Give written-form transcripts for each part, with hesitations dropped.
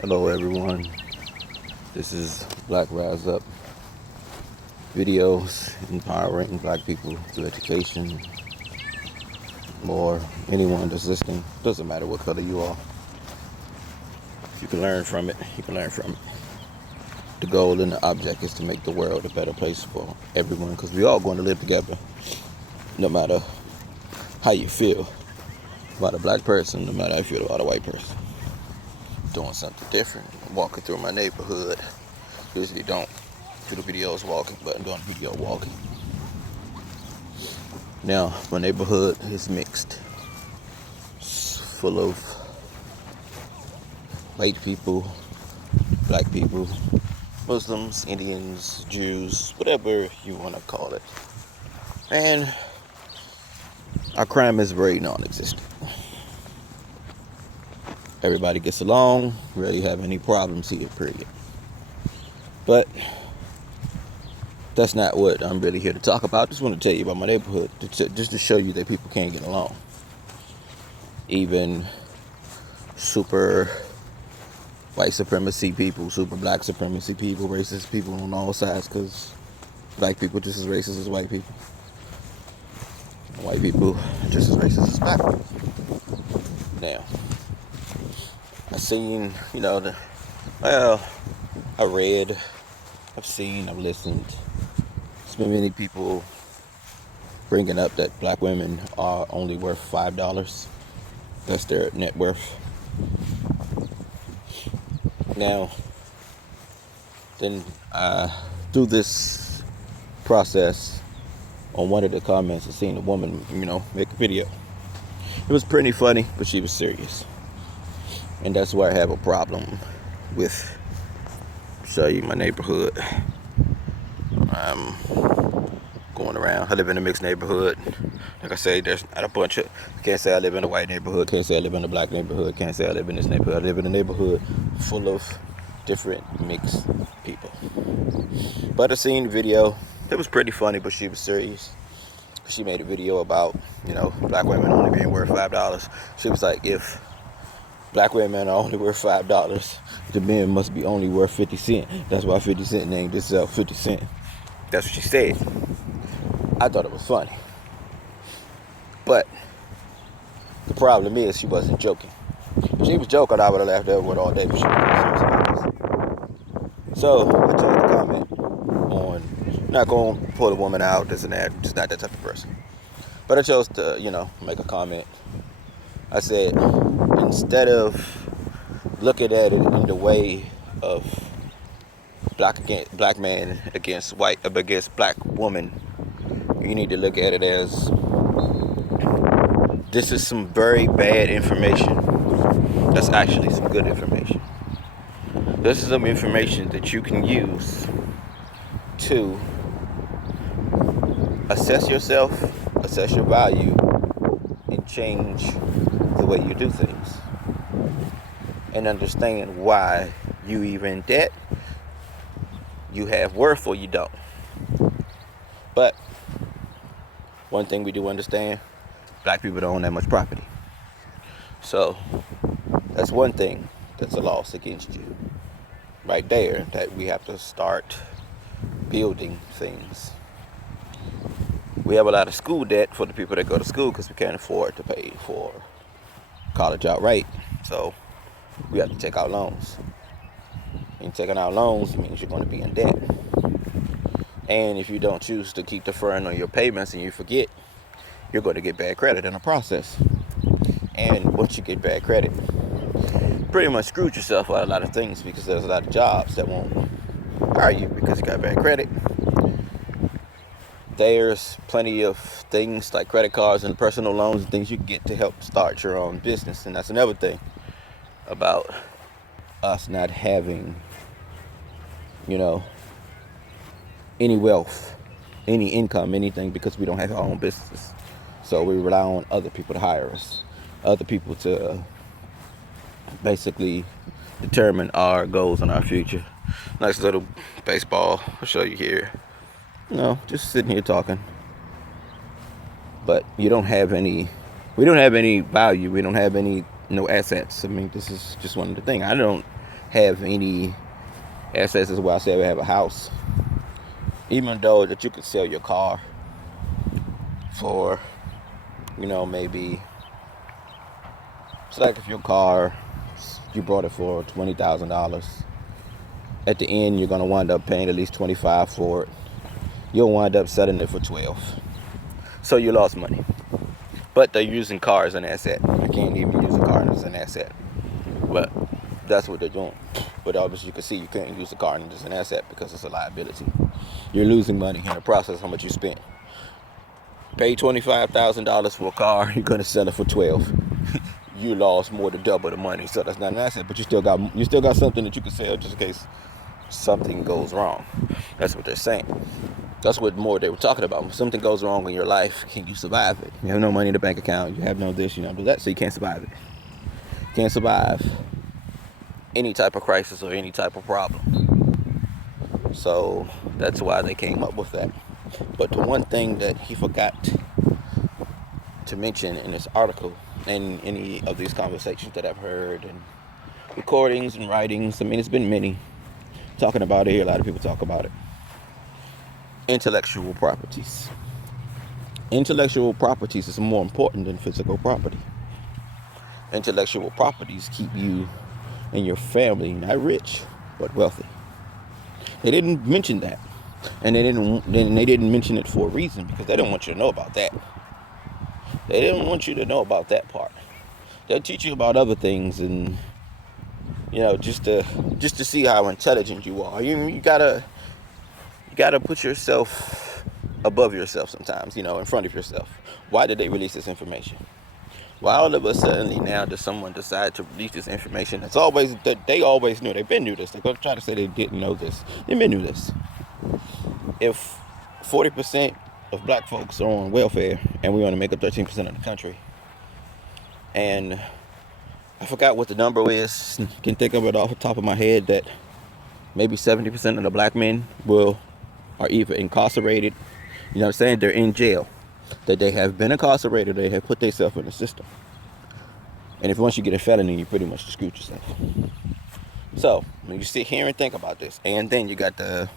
Hello everyone, this is Black Rise Up videos empowering black people through education or anyone that's listening. Doesn't matter what color you are. If you can learn from it, you can learn from it. The goal and the object is to make the world a better place for everyone because we all going to live together no matter how you feel about a black person, no matter how you feel about a white person. Doing something different, walking through my neighborhood. Usually don't do the videos walking, but I'm doing a video walking. Now, my neighborhood is mixed. It's full of white people, black people, Muslims, Indians, Jews, whatever you want to call it. And our crime is very non-existent. Everybody gets along, rarely have any problems here, period. But that's not what I'm really here to talk about. I just want to tell you about my neighborhood, just to show you that people can get along. Even super white supremacy people, super black supremacy people, racist people on all sides, because black people just as racist as white people. White people just as racist as black people. Now, I've seen, I read, I've seen, I've listened. There's been many people bringing up that black women are only worth $5. That's their net worth. Now, then through this process, on one of the comments, I seen a woman, make a video. It was pretty funny, but she was serious. And that's where I have a problem with, show you my neighborhood. I'm going around. I live in a mixed neighborhood. Like I say, there's not a bunch of, can't say I live in a white neighborhood, can't say I live in a black neighborhood, can't say I live in this neighborhood. I live in a neighborhood full of different mixed people. But I seen the video. It was pretty funny, but she was serious. She made a video about, black women only being worth $5. She was like, if black women are only worth $5, the men must be only worth 50 cents. That's why 50 Cent named himself 50 Cent. That's what she said. I thought it was funny. But the problem is she wasn't joking. If she was joking, I would have laughed over it all day, but she was serious about this. So I chose to comment on, not going to pull a woman out, this and that, just not that type of person. But I chose to, make a comment. I said, instead of looking at it in the way of black man against black woman, you need to look at it as, this is some very bad information. That's actually some good information. This is some information that you can use to assess yourself, assess your value, and change the way you do things. And understand why you even in debt, you have worth or you don't. But one thing we do understand, black people don't own that much property. So that's one thing that's a loss against you. Right there, that we have to start building things. We have a lot of school debt for the people that go to school because we can't afford to pay for college outright. So we have to take out loans. And taking out loans means you're going to be in debt. And if you don't choose to keep deferring on your payments and you forget, you're going to get bad credit in the process. And once you get bad credit, pretty much screwed yourself out of a lot of things, because there's a lot of jobs that won't hire you because you got bad credit. There's plenty of things like credit cards and personal loans and things you can get to help start your own business. And that's another thing about us not having, any wealth, any income, anything, because we don't have our own business. So we rely on other people to hire us, other people to basically determine our goals and our future. Nice little baseball, I'll show you here. Just sitting here talking. But we don't have any value. We don't have no assets. I mean, this is just one of the things. I don't have any assets, is why I say we have a house. Even though that you could sell your car for, maybe, it's like if your car, you bought it for $20,000. At the end, you're gonna wind up paying at least $25,000 for it. You'll wind up selling it for $12,000. So you lost money. But they're using cars as an asset. You can't even use a car as an asset. But that's what they're doing. But obviously you can see you can't use a car as an asset because it's a liability. You're losing money in the process. How much you spent? Pay $25,000 for a car. You're gonna sell it for $12,000. You lost more than double the money. So that's not an asset. But you still got something that you can sell just in case something goes wrong. That's what they're saying. That's what more they were talking about. When something goes wrong in your life, can you survive it? You have no money in the bank account. You have no this, you do that, so you can't survive it. You can't survive any type of crisis or any type of problem. So that's why they came up with that. But the one thing that he forgot to mention in this article and any of these conversations that I've heard and recordings and writings, it's been many talking about it here. A lot of people talk about it. Intellectual properties. Intellectual properties is more important than physical property. Intellectual properties keep you and your family not rich, but wealthy. They didn't mention that. And they didn't mention it for a reason, because they don't want you to know about that. They didn't want you to know about that part. They'll teach you about other things, and just to see how intelligent you are. You gotta put yourself above yourself sometimes, in front of yourself. Why did they release this information? Why all of a sudden now does someone decide to release this information that they always knew? They've been knew this. They're gonna try to say they didn't know this. They've been knew this. If 40% of black folks are on welfare and we want to make up 13% of the country, and I forgot what the number is, can think of it off the top of my head, that maybe 70% of the black men are either incarcerated, they're in jail, that they have been incarcerated, they have put themselves in the system. And if once you get a felony, you pretty much screwed yourself. So when you sit here and think about this, and then you got the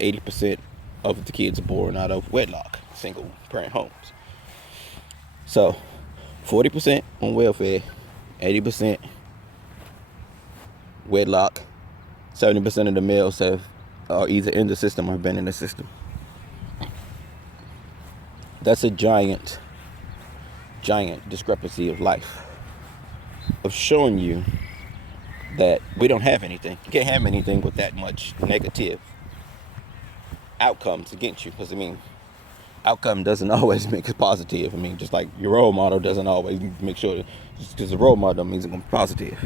80% of the kids born out of wedlock, single parent homes. So 40% on welfare, 80% wedlock, 70% of the males are either in the system or have been in the system. That's a giant discrepancy of life, of showing you that we don't have anything. You can't have anything with that much negative outcomes against you, because outcome doesn't always make it positive. Just like your role model doesn't always make sure, just because the role model means it's going to be positive.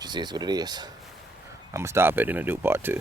Just is what it is. I'm gonna stop it and do part 2.